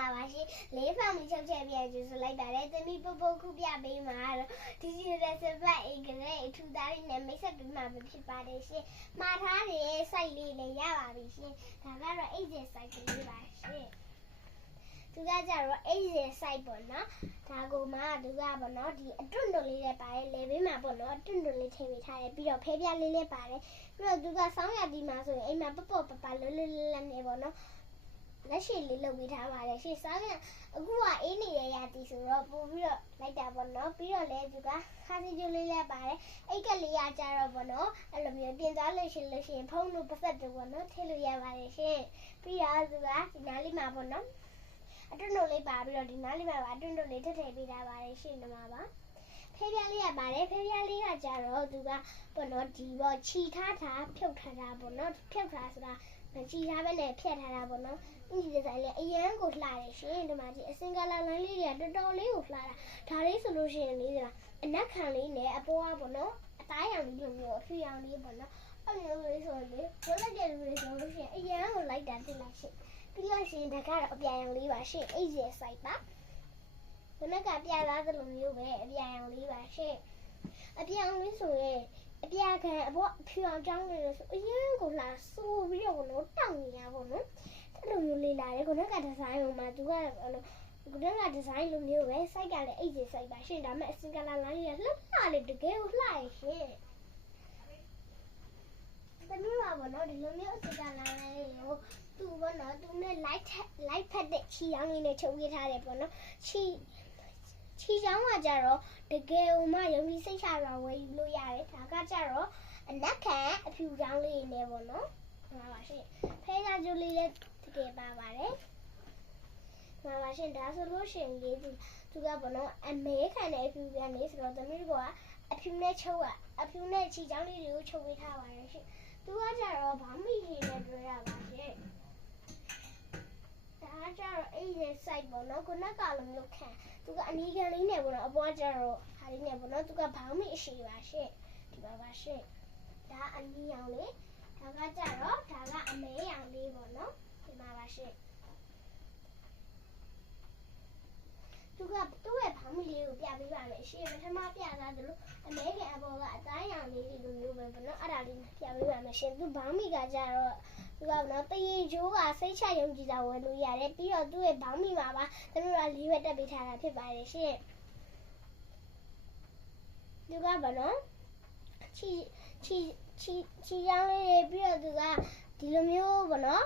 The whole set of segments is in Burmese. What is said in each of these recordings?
လာပါရှင်လေးဖောင်မချုပ်ချက်ပြန်ကျူဆိုလိုက်ပါတယ်သမီးပုတ်ပုတ်ခုပြပေးမှာတော့ဒီစီရက်စပတ်အေကလေးအထူသားလေးနဲ့မိတ်ဆက်ပေးမှာဖြစ်ပါတယ်ရှင်မှားထားတဲ့ site လေးလည်းရပါပြီရှင်ဒါကတော့အိတ်ကျ site လေးပါရှင်သူကကြတော့အိတ်ကျ site ပေါ့နော်ဒါကိုမှသူကပေါ့နော်ဒီအတွန့်တွန့်လေးလည်းပါတယ်လေဘေးမှာပေါ့နော်အတွန့်တွန့်လေးထည့်ပေးထားတယ်ပြီးတော့ဖဲပြားလေးလည်းပါတယ်ပြီးတော့သူကဆောင်းရဒီမှာဆိုရင်အိမ်မှာပပပလွတ်လွတ်လပ်နေပေါ့နော်လက်ရှိလေးလုပ်ပေးထားပါတယ်ရှေ့ဆောင်းရအခုကအေးနေတဲ့ရာသီဆိုတော့ပို့ပြီးတော့လိုက်တာပေါ့နော်ပြီးတော့လည်းသူကခါစီကျိုးလေးလည်းပါတယ်အိတ်ကလေးရကြတော့ပေါ့နော်အဲ့လိုမျိုးတင်သွားလို့ရှိရင်ဖုန်းတို့ပတ်သက်တို့ပေါ့နော်ထည့်လို့ရပါတယ်ရှင်ပြီးတော့သူကဒီနားလေးမှာပေါ့နော်အတွန့်တို့လေးပါပြီးတော့ဒီနားလေးမှာပါအတွန့်တို့လေးထည့်ထည့်ပေးထားပါတယ်ရှင်ဒီမှာပါဖဲပြားလေးရပါတယ်ဖဲပြားလေးကကြတော့သူကပေါ့နော်ဒီပေါ့ခြီထားတာဖြုတ်ထားတာပေါ့နော်ဖြုတ်ထားဆိုတာခြီထားပဲနဲ့ဖြတ်ထားတာပေါ့နော်ဒီဒီဇိုင်းလေးအရန်ကိုလှတယ်ရှင်ဒီမှာဒီအစင်ကလာလိုင်းလေးတွေကတော်တော်လေးကိုလှတာဒါလေးဆိုလို့ရှိရင်လေးကအနက်ခံလေးနဲ့အပေါ်ကပေါ့နော်အသားရောင်လေးမျိုးအဖြူရောင်လေးပေါ့နော်အဲ့လိုလေးဆိုရင်လေဝက်လက်တဲ့လူတွေဆိုလို့ရှိရင်အရန်ကိုလိုက်တာတင်လိုက်ရှင်ပြီးလို့ရှိရင်ဒါကတော့အပြာရောင်လေးပါရှင်အိတ်ရဲ့ site ပါဘယ်နဲ့ကပြသားသလိုမျိုးပဲအပြာရောင်လေးပါရှင်အပြာရောင်လေးဆိုရင်အပြာခံအပေါ်အဖြူအောင်ကြောင်းလေးဆိုအရန်ကိုလှဆိုးပြီးတော့နော်တောက်နေတာပေါ့နော်အဲ့လိုမျိုးလေးလာတယ်ခုနကဒီဇိုင်းမှာသူကခုနကဒီဇိုင်းလိုမျိုးပဲ site ကလည်းအိတ်ကြီး site ပါရှင်ဒါပေမဲ့အစင်ကလာလိုင်းရလှလေတကယ်ကိုလှရရှင်သမီးပါဘောနော်ဒီလိုမျိုးအစင်ကလာလိုင်းကိုသူဘောနော်သူနဲ့ light ဖက်တဲ့ချီရောင်းလေးနဲ့ချုပ်ပေးထားတယ်ပေါ့နော်ချီချောင်းကကြတော့တကယ်ဟိုမှယုံကြည်စိတ်ချစွာဝယ်ယူလို့ရတယ်ဒါကကြတော့အနက်ခံအဖြူချောင်းလေးနဲ့ပေါ့နော်ဟုတ်ပါရှင်ဖဲရကျိုးလေးလည်းတကယ်ပါပါတယ်ဟုတ်ပါရှင်ဒါဆိုလို့ရှိရင်လေးသူကပေါ့နော်အမဲခံတဲ့အဖြူပြန်နေဆိုတော့သမီးတို့ကအဖြူနဲ့ချုပ်အဖြူနဲ့ချီချောင်းလေးတွေကိုချုပ်ပေးထားပါတယ်ရှင်သူကကြတော့ဘာမိကြီးနဲ့တွေ့ရပါရှင်ဒါကြတော့အဲ့ဒီ site ပေါ့နော်ခုနကလိုမျိုးခံသူကအနီးခံလေးနဲ့ပေါ့နော်အပေါ်ကျတော့ဟာလေးနဲ့ပေါ့နော်သူကဘောင်းမိအရှိပါရှင့်ဒီပါပါရှင့်ဒါအနီးရောင်လေးဒါကကြတော့ဒါကအမဲရောင်လေးပေါ့နော်ဒီမှာပါရှင့်သူကသူ့ရဲ့ဘောင်းမိလေးကိုပြပေးပါမယ်ရှင့်ပထမပြသားသလိုအမဲကန်အပေါ်ကအသားရောင်လေးဒီလိုမျိုးပဲပေါ့နော်အဲ့ဒါလေးပြပေးပါမယ်ရှင့်သူဘောင်းမိကကြတော့သူကနော်တရေချိုးကစိတ်ချယုံကြည်စွာဝယ်လို့ရတယ်ပြီးတော့သူ့ရဲ့ဘောင်းမိမှာပါသူတို့ကလေးဝက်တက်ပေးထားတာဖြစ်ပါတယ်ရှင့်သူကဘာနော်ချီရောင်းလေးပြီးတော့သူကဒီလိုမျိုးဘာနော်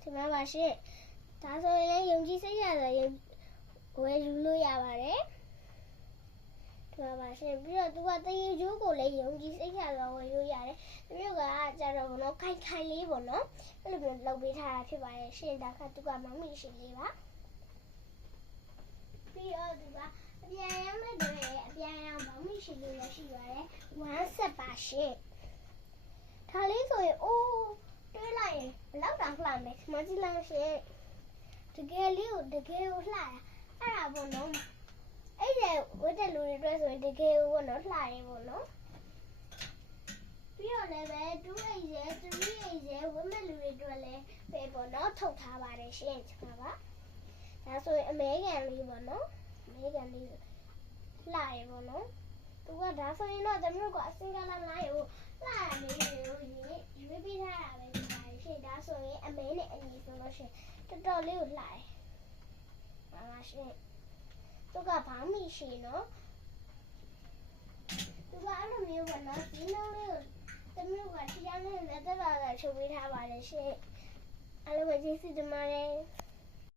ဒီမှာပါရှင့်ဒါဆိုရင်လည်းယုံကြည်စိတ်ချစွာဝယ်ယူလို့ရပါတယ်ဒီမှာပါရှင်ပြီးတော့သူကတရေချိုးကိုလည်းယုံကြည်စိတ်ချစွာဝယ်လို့ရတယ်သူတို့ကကြတော့ဘာနော်ခိုင်လေးပေါ့နော်အဲ့လိုမျိုးလုပ်ပေးထားတာဖြစ်ပါတယ်ရှင်ဒါကသူကမမီရှင်လေးပါပြီးတော့သူကအပြန်ရောင်းမဲ့တွေအပြန်ရောင်းမမီရှင်လေးလည်းရှိပါတယ်1 set ပါရှင်ဒါလေးဆိုရင်အိုးတွေးလိုက်ရင်ဘလောက်တောင်လှမ်းလဲမကြည့်လိုက်ရှင်တကယ်လေးကိုတကယ်ကိုလှတာအဲ့ဒါပေါ့နော်အဲ့ဒါဝတ်တဲ့လူတွေအတွက်ဆိုရင်တကယ်ကိုနော်လှရဲပေါ့နော်ပြီးတော့လည်းပဲ2 8ရဲ3 8ရဲဝတ်မဲ့လူတွေအတွက်လည်းပဲပေါ့နော်ထုတ်ထားပါတယ်ရှင်ဒီမှာပါဒါဆိုရင်အမေရိကန်လေးပေါ့နော်အမေရိကန်လေးလှရဲပေါ့နော်သူကဒါဆိုရင်တော့တမျိုးကအစင်ကလာလိုက်ကိုလှရနေလို့ရွေးပေးထားတာပဲဒီပါရှင်ဒါဆိုရင်အမေနဲ့အညီဆိုလို့ရှင်တော်တော်လေးကိုလှရဲပါရှင်သူကဘာမှမရှိနော်သူကအဲ့လိုမျိုးပေါ့နော်ဒီလိုလေးကိုတမျိုးကတရားနဲ့လက်သက်လာချုပ်ပေးထားပါတယ်ရှင်အားလုံးပဲကျေးဇူးတင်ပါတယ်